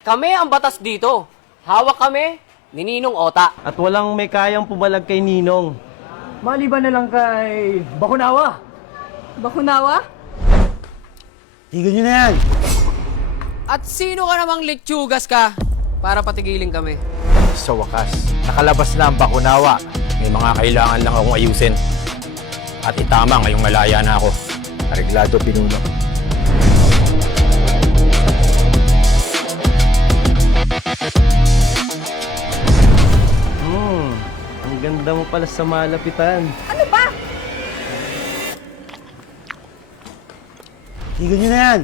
Kami ang batas dito. Hawak kami ni Ninong Ota. At walang may kayang pumalag kay Ninong. Maliban na lang kay Bakunawa. Bakunawa? Tigil nyo na yan! At sino ka namang litsugas ka para patigilin kami? Sa wakas, nakalabas na ang Bakunawa. May mga kailangan lang akong ayusin. At itama ngayong malaya na ako. Areglado Pinuno. Ang ganda mo pala sa malapitan. Ano ba? Tigil nyo na yan!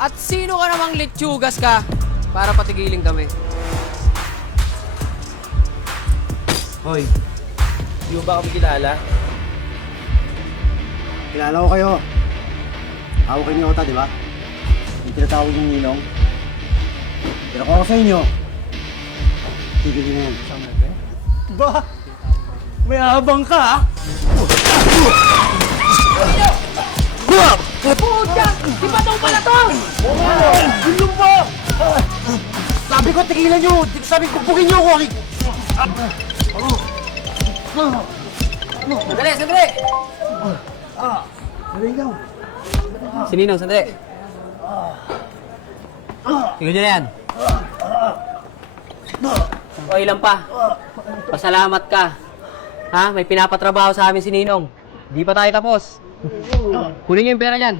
At sino ka namang litsugas ka para patigilin kami? Hoy, di mo ba kami kilala? Kilala ko kayo. Hawak kayo ni Ota, di ba? Yung tinatawag yung Ninong. Pero kung ako sa inyo, tigil nyo na yan. Ba? May abang ka, ha? Puta! Di ba itong pala to? Gulong po! Sabi ko, tigilan nyo! Sabi ko, pugin nyo ako! Sandali, sandali! Naligaw! Si Ninong, sandali. Tingnan nyo na yan. O, ilan pa? Pasalamat ka. Ha? May pinapatrabaho sa amin si Ninong. Di pa tayo tapos. Kunin nyo yung pera niyan.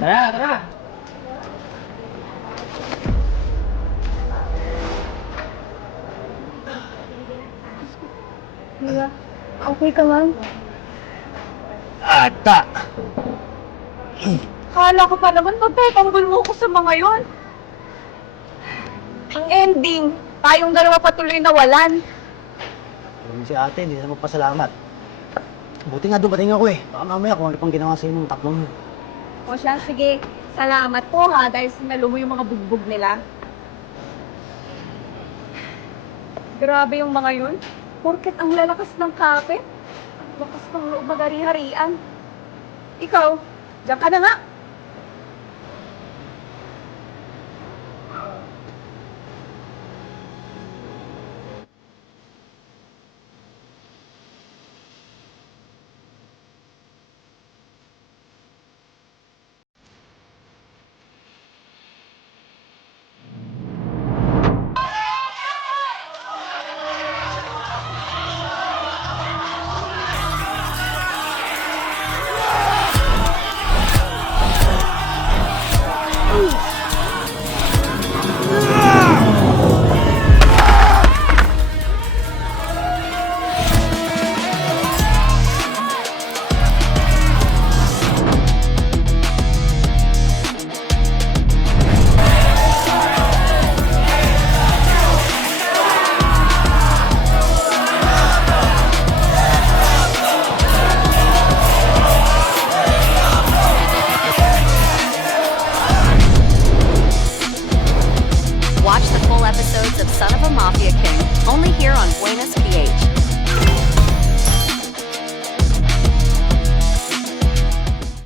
Tara, tara! Kuya, okay ka man? Ata! Kala ko pa naman magtatanggol mo ko sa mga yon. Ang ending, tayong dalawa patuloy nawalan. Si ate, hindi na magpasalamat. Buti nga dumating ako eh. Baka mamaya kung ano pang ginawa sa'yo ng tatlong yun. O siya, sige. Salamat po ha, dahil sinalo mo yung mga bugbog nila. Grabe yung mga yun. Porket ang lalakas ng kape. Ang lakas ng loob magari-harian. Ikaw, diyan ka na nga.